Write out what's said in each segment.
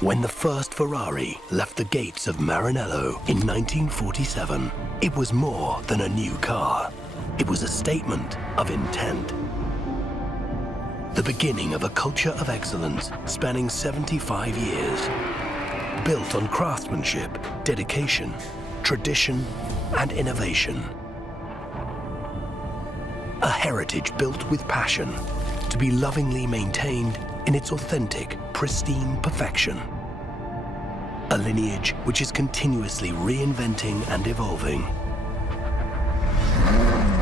When the first Ferrari left the gates of Maranello in 1947, it was more than a new car. It was a statement of intent. The beginning of a culture of excellence spanning 75 years, built on craftsmanship, dedication, tradition, and innovation. A heritage built with passion, to be lovingly maintained in its authentic, pristine perfection. A lineage which is continuously reinventing and evolving.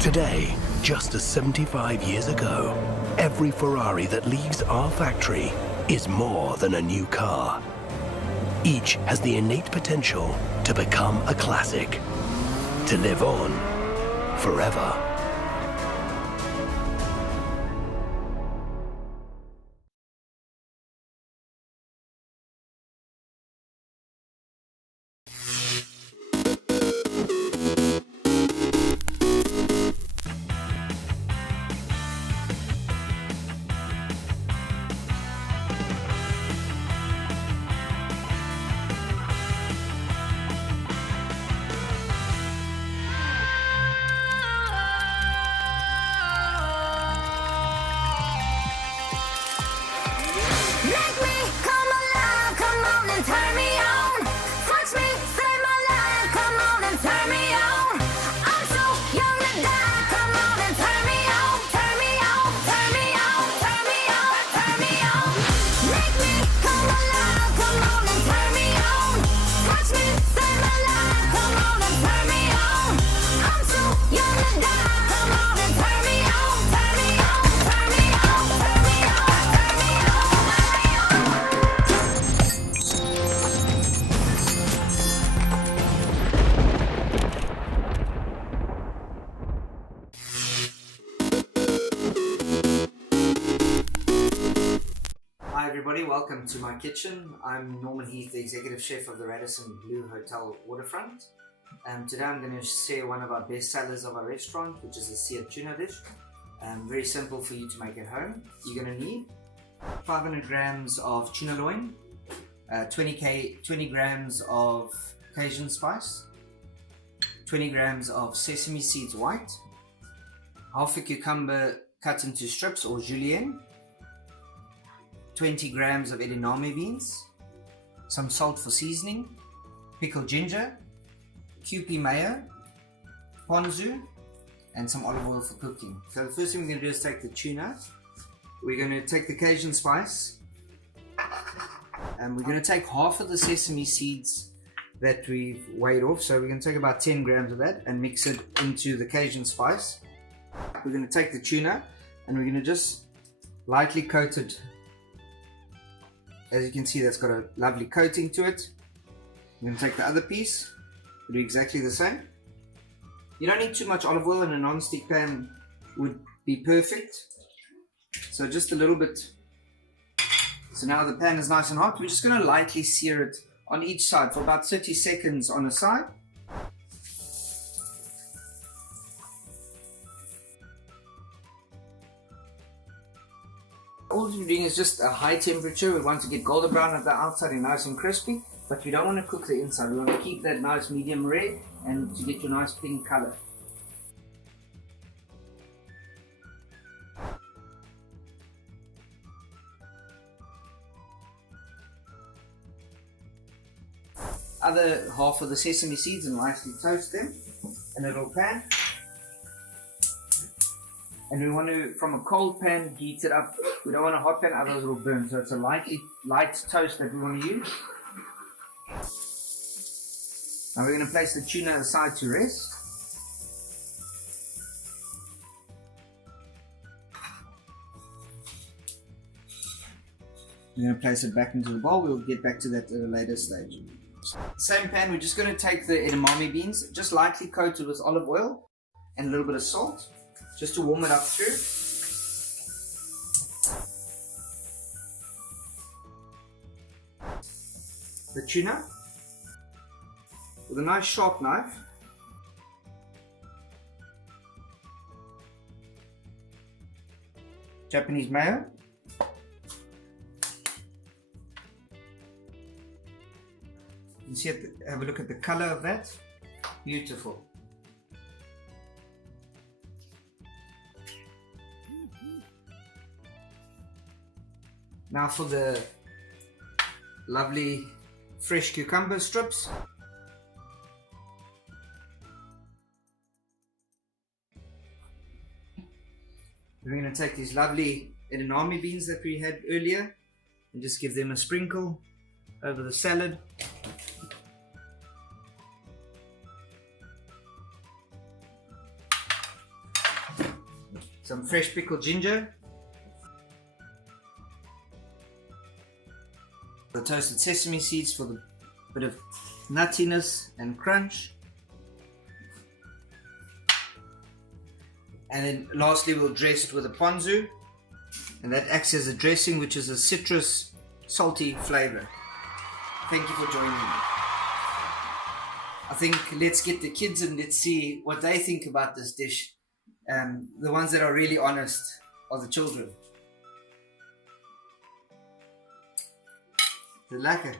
Today, just as 75 years ago, every Ferrari that leaves our factory is more than a new car. Each has the innate potential to become a classic, to live on forever. Hi everybody, welcome to my kitchen. I'm Norman Heath, the executive chef of the Radisson Blue Hotel Waterfront. Today I'm going to share one of our best sellers of our restaurant, which is a seared tuna dish. Very simple for you to make at home. You're going to need 500 grams of tuna loin, 20 grams of Cajun spice, 20 grams of sesame seeds white, half a cucumber cut into strips or julienne, 20 grams of edamame beans, some salt for seasoning, pickled ginger, Kewpie mayo, ponzu, and some olive oil for cooking. So the first thing we're going to do is take the tuna. We're going to take the Cajun spice, and we're going to take half of the sesame seeds that we've weighed off. So we're going to take about 10 grams of that and mix it into the Cajun spice. We're going to take the tuna and we're going to just lightly coat it. As you can see, that's got a lovely coating to it. We're going to take the other piece, we'll do exactly the same. You don't need too much olive oil, and a non-stick pan would be perfect. So just a little bit. So now the pan is nice and hot. We're just going to lightly sear it on each side for about 30 seconds on a side. All we're doing is just a high temperature. We want to get golden brown at the outside and nice and crispy, but we don't want to cook the inside. We want to keep that nice medium red and to get your nice pink color. Other half of the sesame seeds and nicely toast them in a little pan. And we want to, from a cold pan, heat it up. We don't want a hot pan, otherwise it will burn. So it's a light toast that we want to use. Now we're going to place the tuna aside to rest. We're going to place it back into the bowl. We'll get back to that at a later stage. Same pan, we're just going to take the edamame beans, just lightly coated with olive oil and a little bit of salt, just to warm it up through. The tuna with a nice sharp knife. Japanese mayo. can see have a look at the color of that. Beautiful. Now for the lovely fresh cucumber strips. We're going to take these lovely edamame beans that we had earlier and just give them a sprinkle over the salad. Some fresh pickled ginger. The toasted sesame seeds for the bit of nuttiness and crunch. And then lastly we'll dress it with a ponzu, and that acts as a dressing, which is a citrus salty flavor. Thank you for joining me. I think let's get the kids and let's see what they think about this dish. The ones that are really honest are the children. The lekker.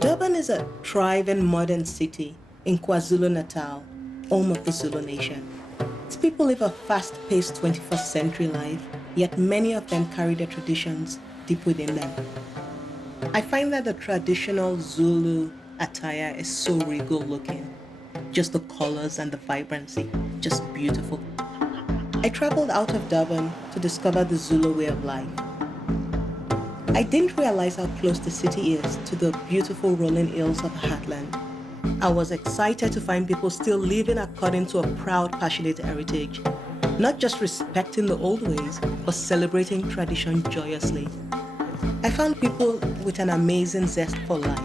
Durban is a thriving modern city in KwaZulu-Natal, home of the Zulu nation. Its people live a fast-paced 21st century life, yet many of them carry their traditions deep within them. I find that the traditional Zulu attire is so regal looking. Just the colors and the vibrancy, just beautiful. I traveled out of Durban to discover the Zulu way of life. I didn't realize how close the city is to the beautiful rolling hills of Heartland. I was excited to find people still living according to a proud, passionate heritage, not just respecting the old ways, but celebrating tradition joyously. I found people with an amazing zest for life,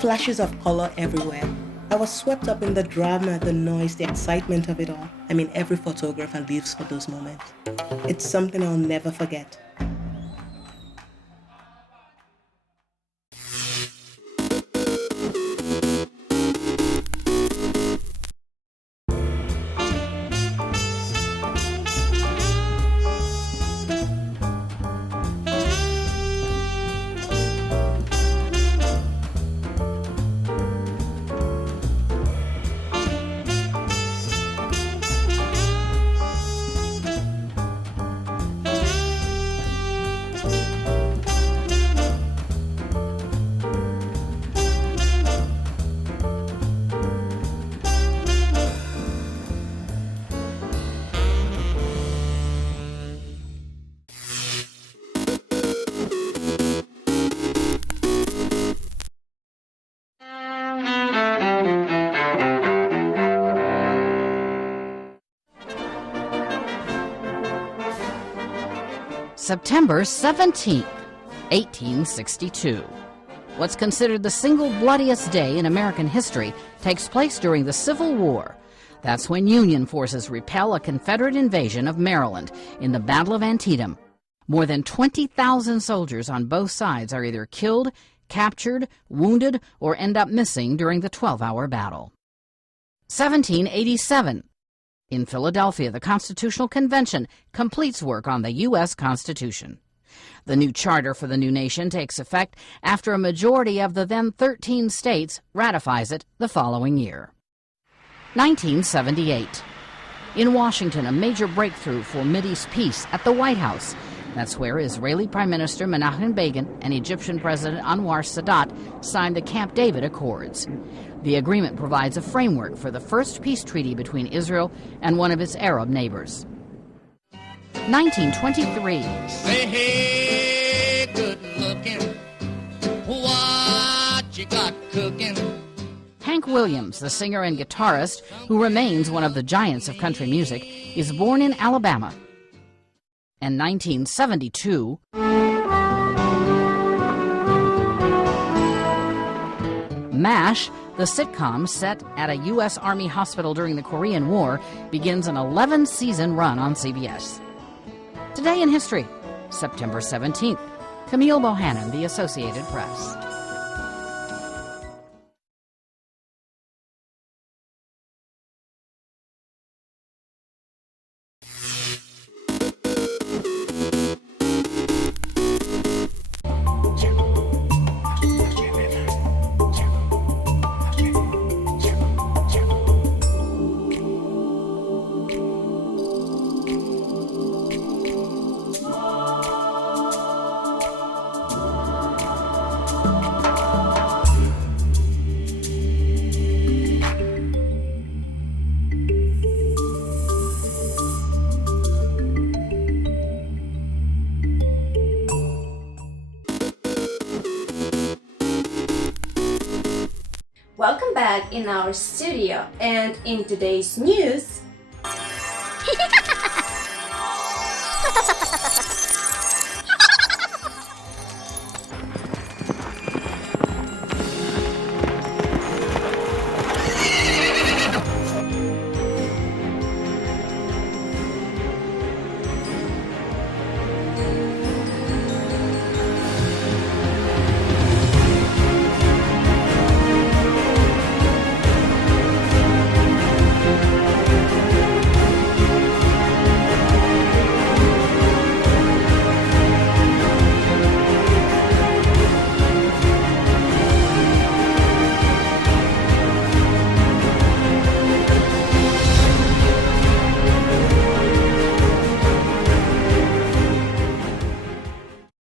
flashes of color everywhere. I was swept up in the drama, the noise, the excitement of it all. I mean, every photographer lives for those moments. It's something I'll never forget. September 17th, 1862. What's considered the single bloodiest day in American history takes place during the Civil War. That's when Union forces repel a Confederate invasion of Maryland in the Battle of Antietam. More than 20,000 soldiers on both sides are either killed, captured, wounded, or end up missing during the 12-hour battle. 1787. In Philadelphia, the Constitutional Convention completes work on the U.S. Constitution. The new charter for the new nation takes effect after a majority of the then 13 states ratifies it the following year. 1978. In Washington, a major breakthrough for Mideast peace at the White House. That's where Israeli Prime Minister Menachem Begin and Egyptian President Anwar Sadat signed the Camp David Accords. The agreement provides a framework for the first peace treaty between Israel and one of its Arab neighbors. 1923. Say, hey, good looking, what you got cooking? Hank Williams, the singer and guitarist, who remains one of the giants of country music, is born in Alabama. And 1972, MASH, the sitcom set at a U.S. Army hospital during the Korean War, begins an 11-season run on CBS. Today in History, September 17th. Camille Bohannon, The Associated Press. Welcome back in our studio, and in today's news,